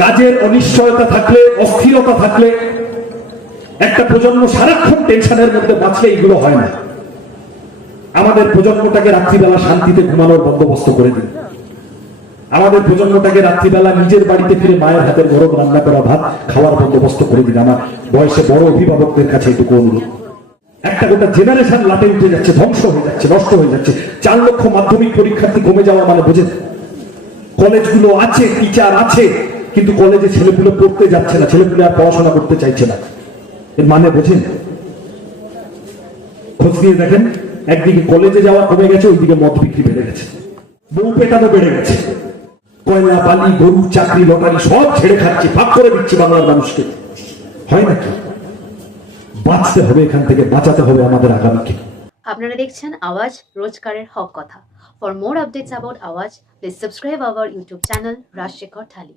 কাজের অনিশ্চয়তা থাকলে, অস্থিরতা থাকলে, একটা প্রজন্ম সারাক্ষণ টেনশনের মধ্যে বাঁচলে এগুলো হয় না। আমাদের প্রজন্মটাকে রাত্রিবেলা শান্তিতে ঘুমানোর বন্দোবস্ত করে দিন। আমাদের প্রজন্মটাকে রাত্রিবেলা নিজের বাড়িতে ফিরে মায়ের হাতের গরম রান্না করা ভাত খাওয়ার বন্দোবস্ত করে দিন। আমার বয়সে বড় অভিভাবকদের কাছে এটুকু অনুরোধ। একটা গোটা জেনারেশন লাটে উঠে যাচ্ছে, ধ্বংস হয়ে যাচ্ছে, নষ্ট হয়ে যাচ্ছে। 4 লক্ষ মাধ্যমিক পরীক্ষার্থী কমে যাওয়া মানে বোঝেন? কলেজগুলো আছে, টিচার আছে, কিন্তু কলেজে ছেলেপুলে পড়তে যাচ্ছে না, ছেলেপুলে আর পড়াশোনা করতে চাইছে না। এর মানে বোঝেন? খোঁজ নিয়ে দেখেন, একদিকে কলেজে যাওয়া কমে গেছে, ওইদিকে মদ বিক্রি বেড়ে গেছে, বউ পেটানো বেড়ে গেছে। কয়লা, বালি, গরু, চাকরি, লটারি সব ছেড়ে খাচ্ছি, ভাগ করে দিচ্ছি বাংলার মানুষকে। হয় নাকি? বাঁচতে হবে, এখান থেকে বাঁচাতে হবে আমাদের আগামীকে। আপনারা দেখছেন আওয়াজ, রোজকারের হক কথা। For more updates about Awaaz, please subscribe our YouTube channel Rajshekhar thali.